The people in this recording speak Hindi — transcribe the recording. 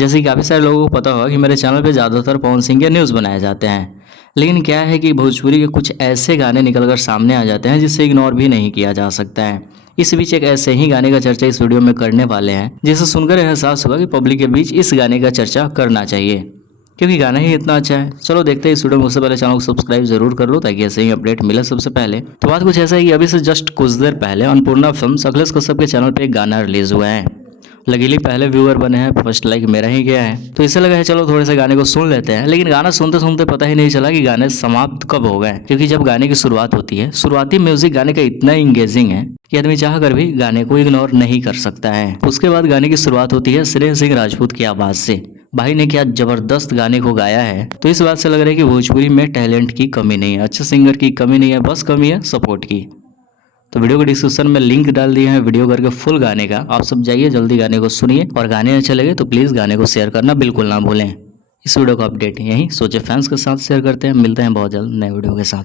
जैसे कि काफ़ी सारे लोगों को पता होगा कि मेरे चैनल पे ज़्यादातर पवन सिंह के न्यूज़ बनाए जाते हैं। लेकिन क्या है कि भोजपुरी के कुछ ऐसे गाने निकल कर सामने आ जाते हैं जिसे इग्नोर भी नहीं किया जा सकता है। इस बीच एक ऐसे ही गाने का चर्चा इस वीडियो में करने वाले हैं जिसे सुनकर एहसास हुआ कि पब्लिक के बीच इस गाने का चर्चा करना चाहिए, क्योंकि गाना ही इतना अच्छा है। चलो देखते हैं इस वीडियो में। उससे पहले चैनल को सब्सक्राइब जरूर कर लो ताकि ऐसे ही अपडेट मिले सबसे पहले। तो बात कुछ ऐसा है कि अभी से जस्ट कुछ देर पहले अन्नपूर्णा फिल्म अखिलेश कश्यप के चैनल पे एक गाना रिलीज हुआ है। लकीली पहले व्यूअर बने हैं, फर्स्ट लाइक मेरा ही गया है, तो इससे लगा है चलो थोड़े से गाने को सुन लेते हैं। लेकिन गाना सुनते सुनते पता ही नहीं चला कि गाने समाप्त कब हो गए, क्योंकि जब गाने की शुरुआत होती है, शुरुआती म्यूजिक गाने का इतना इंगेजिंग है कि आदमी चाह कर भी गाने को इग्नोर नहीं कर सकता है। उसके बाद गाने की शुरुआत होती है श्रेय सिंह राजपूत की आवाज से। भाई ने क्या जबरदस्त गाने को गाया है, तो इस बात से लग रहा है कि भोजपुरी में टैलेंट की कमी नहीं है, अच्छे सिंगर की कमी नहीं है, बस कमी है सपोर्ट की। तो वीडियो को डिस्क्रिप्शन में लिंक डाल दिए हैं वीडियो करके फुल गाने का, आप सब जाइए जल्दी गाने को सुनिए। और गाने अच्छे लगे तो प्लीज़ गाने को शेयर करना बिल्कुल ना भूलें। इस वीडियो का अपडेट यहीं सोचे फैंस के साथ शेयर करते हैं। मिलते हैं बहुत जल्द नए वीडियो के साथ।